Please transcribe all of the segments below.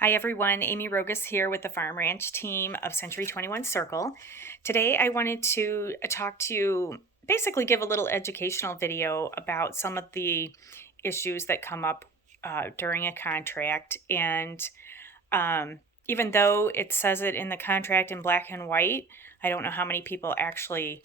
Hi everyone, Amy Rogas here with the Farm Ranch team of Century 21 Circle. Today I wanted to talk to you, basically give a little educational video about some of the issues that come up during a contract. And even though it says it in the contract in black and white, I don't know how many people actually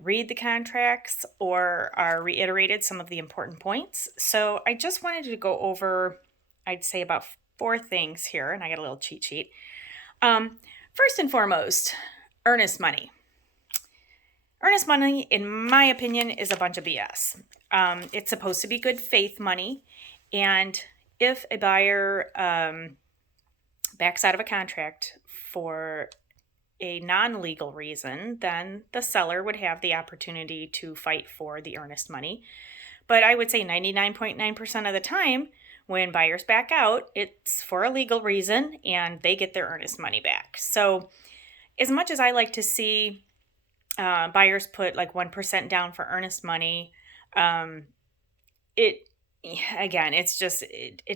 read the contracts or are reiterated some of the important points. So I just wanted to go over, I'd say about four things here, and I got a little cheat sheet. First and foremost, earnest money. Earnest money, in my opinion, is a bunch of BS. It's supposed to be good faith money, and if a buyer backs out of a contract for a non-legal reason, then the seller would have the opportunity to fight for the earnest money. But I would say 99.9% of the time, when buyers back out, it's for a legal reason and they get their earnest money back. So as much as I like to see buyers put like 1% down for earnest money, it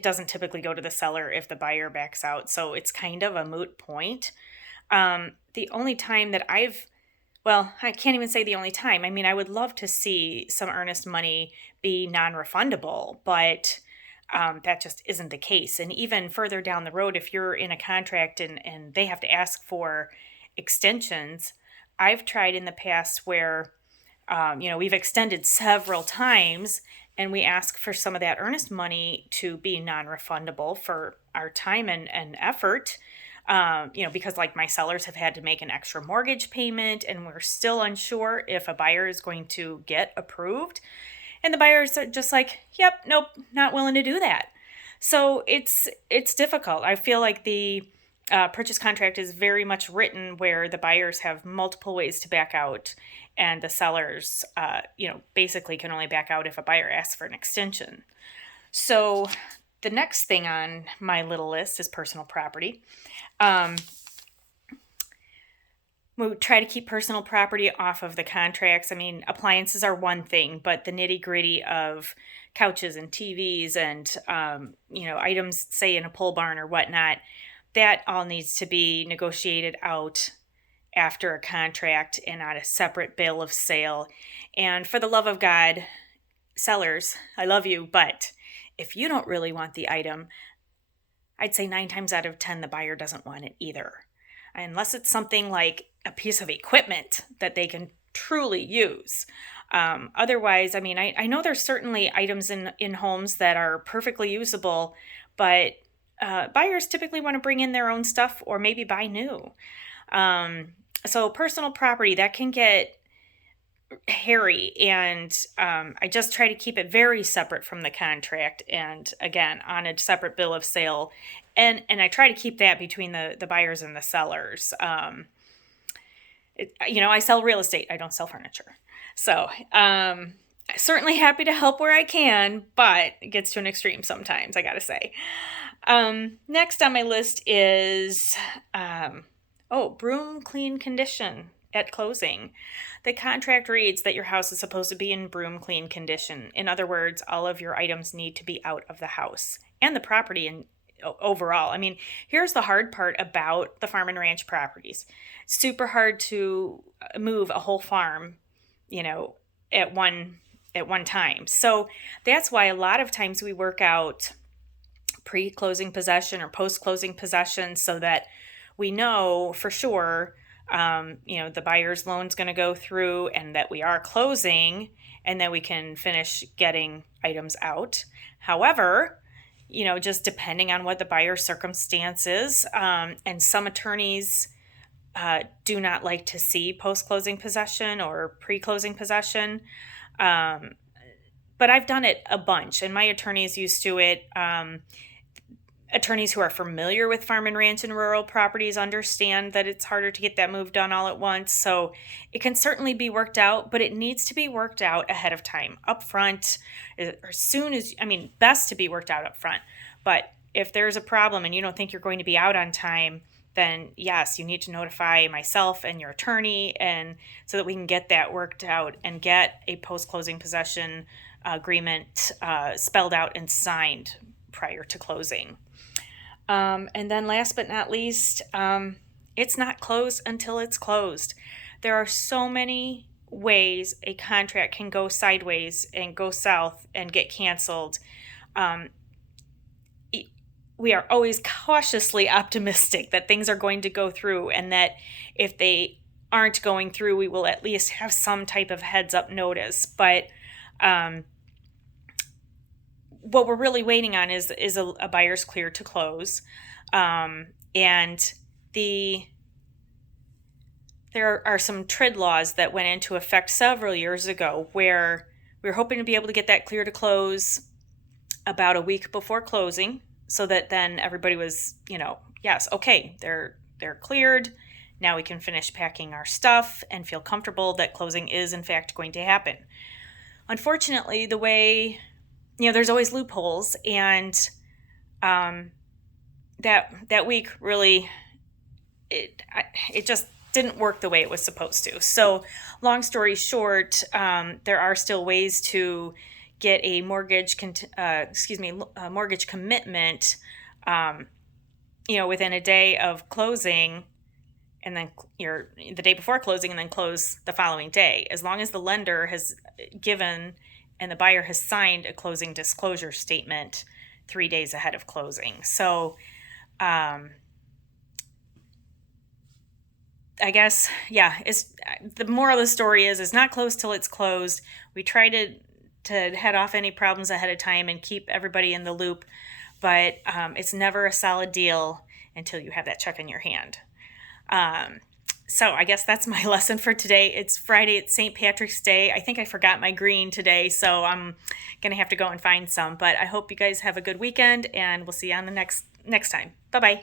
doesn't typically go to the seller if the buyer backs out. So it's kind of a moot point. The only time that I can't even say the only time. I mean, I would love to see some earnest money be non-refundable, but that just isn't the case. And even further down the road, if you're in a contract and they have to ask for extensions, I've tried in the past where, we've extended several times and we ask for some of that earnest money to be non-refundable for our time and effort. Because like my sellers have had to make an extra mortgage payment and we're still unsure if a buyer is going to get approved. And the buyers are just like, yep, nope, not willing to do that. So it's difficult. I feel like the purchase contract is very much written where the buyers have multiple ways to back out and the sellers, basically can only back out if a buyer asks for an extension. So the next thing on my little list is personal property. We try to keep personal property off of the contracts. I mean, appliances are one thing, but the nitty gritty of couches and TVs and, items, say in a pole barn or whatnot, that all needs to be negotiated out after a contract and on a separate bill of sale. And for the love of God, sellers, I love you, but if you don't really want the item, I'd say 9 times out of 10, the buyer doesn't want it either. Unless it's something like a piece of equipment that they can truly use. Otherwise, I mean, I know there's certainly items in homes that are perfectly usable, but buyers typically want to bring in their own stuff or maybe buy new. So personal property, that can get hairy, and I just try to keep it very separate from the contract and again on a separate bill of sale, and I try to keep that between the buyers and the sellers. I sell real estate, I don't sell furniture, so certainly happy to help where I can, but it gets to an extreme sometimes, I gotta say. Next on my list is broom clean condition at closing. The contract reads that your house is supposed to be in broom clean condition. In other words, all of your items need to be out of the house and the property and overall. I mean, here's the hard part about the farm and ranch properties. Super hard to move a whole farm, at one time. So that's why a lot of times we work out pre-closing possession or post-closing possession so that we know for sure the buyer's loan's going to go through and that we are closing and that we can finish getting items out. However, just depending on what the buyer's circumstances, and some attorneys do not like to see post-closing possession or pre-closing possession. But I've done it a bunch and my attorney's used to it. Attorneys who are familiar with farm and ranch and rural properties understand that it's harder to get that move done all at once. So it can certainly be worked out, but it needs to be worked out ahead of time, up front, or best to be worked out up front. But if there's a problem and you don't think you're going to be out on time, then yes, you need to notify myself and your attorney, and so that we can get that worked out and get a post-closing possession agreement spelled out and signed prior to closing. And then last but not least, it's not closed until it's closed. There are so many ways a contract can go sideways and go south and get canceled. Um, we are always cautiously optimistic that things are going to go through, and that if they aren't going through, we will at least have some type of heads up notice. But what we're really waiting on is a buyer's clear to close. And there are some TRID laws that went into effect several years ago where we were hoping to be able to get that clear to close about a week before closing, so that then everybody was, yes, okay, they're cleared. Now we can finish packing our stuff and feel comfortable that closing is in fact going to happen. Unfortunately, the way, there's always loopholes, and that week really, it just didn't work the way it was supposed to. So long story short, there are still ways to get a mortgage commitment, within a day of closing, and then the day before closing, and then close the following day, as long as the lender has given and the buyer has signed a closing disclosure statement 3 days ahead of closing. So I guess, it's the moral of the story is it's not closed till it's closed. We try to head off any problems ahead of time and keep everybody in the loop, but it's never a solid deal until you have that check in your hand. So I guess that's my lesson for today. It's Friday, it's St. Patrick's Day. I think I forgot my green today, so I'm going to have to go and find some. But I hope you guys have a good weekend, and we'll see you on the next time. Bye-bye.